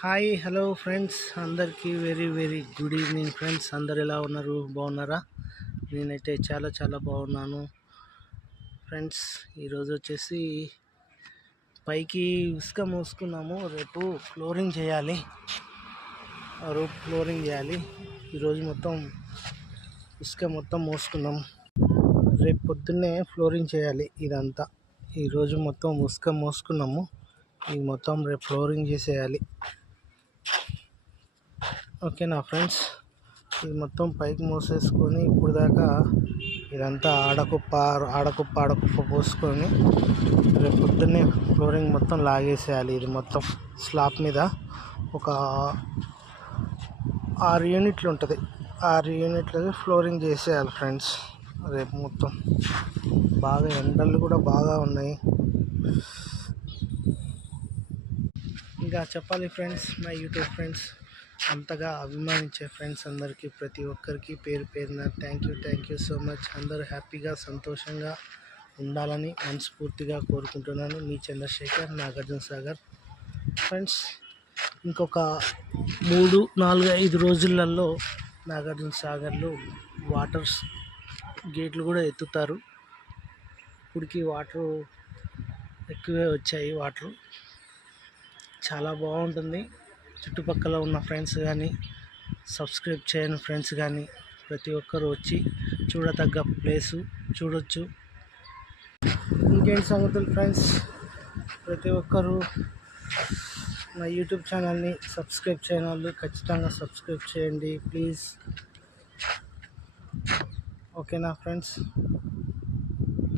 Hi hello friends, అందరికీ very very good evening friends. అందరు ఎలా ఉన్నారు? బాగున్నారా? నేనైతే చాలా చాలా బాగున్నాను ఫ్రెండ్స్. ఈరోజు వచ్చేసి పైకి ఇసుక మోసుకున్నాము. రేపు ఫ్లోరింగ్ చేయాలి. ఈరోజు మొత్తం ఇసుక మొత్తం మోసుకున్నాము. రేపు పొద్దున్నే ఫ్లోరింగ్ చేయాలి. ఇదంతా ఈరోజు మొత్తం ఇసుక మోసుకున్నాము. ఇది మొత్తం రేపు ఫ్లోరింగ్ చేసేయాలి. ఓకేనా ఫ్రెండ్స్? ఇది మొత్తం పైకి మోసేసుకొని ఇప్పుడు దాకా ఇదంతా ఆడకుప్ప పోసుకొని రేపు పొద్దున్నే ఫ్లోరింగ్ మొత్తం లాగేసేయాలి. ఇది మొత్తం స్లాబ్ మీద ఒక 6 యూనిట్లు ఉంటుంది. 6 యూనిట్లకి ఫ్లోరింగ్ చేసేయాలి ఫ్రెండ్స్. రేపు మొత్తం బాగా ఎండలు కూడా బాగా ఉన్నాయి. ఇంకా చెప్పాలి ఫ్రెండ్స్, నా యూట్యూబ్ ఫ్రెండ్స్, అంతగా అభిమానించే ఫ్రెండ్స్ అందరికీ, ప్రతి ఒక్కరికి పేరు పేరున థ్యాంక్ యూ సో మచ్. అందరూ హ్యాపీగా సంతోషంగా ఉండాలని మనస్ఫూర్తిగా కోరుకుంటున్నాను. మీ చంద్రశేఖర్, నాగార్జునసాగర్ ఫ్రెండ్స్. ఇంకొక 3, 4, 5 రోజులలో నాగార్జునసాగర్లో వాటర్ గేట్లు కూడా ఎత్తుతారు. ఇప్పటికి వాటర్ ఎక్కువే వచ్చాయి. వాటర్ చాలా బాగుంటుంది. చుట్టుపక్కల ఉన్న ఫ్రెండ్స్ కానీ, సబ్స్క్రైబ్ చేయని ఫ్రెండ్స్ కానీ ప్రతి ఒక్కరు వచ్చి చూడదగ్గ ప్లేసు చూడొచ్చు. ఇంకేంటి సంగతులు ఫ్రెండ్స్? ప్రతి ఒక్కరు నా యూట్యూబ్ ఛానల్ని సబ్స్క్రైబ్ చేయని వాళ్ళు ఖచ్చితంగా సబ్స్క్రైబ్ చేయండి ప్లీజ్. ఓకేనా ఫ్రెండ్స్?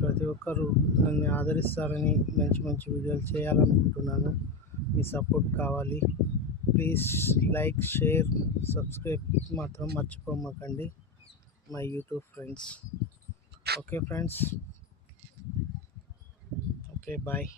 ప్రతి ఒక్కరు నన్ను ఆదరిస్తారని మంచి మంచి వీడియోలు చేయాలనుకుంటున్నాను. మీ సపోర్ట్ కావాలి ప్లీజ్. లైక్, షేర్, సబ్స్క్రైబ్ మాత్రం మర్చిపోమాకండి my YouTube friends. Okay friends, okay bye.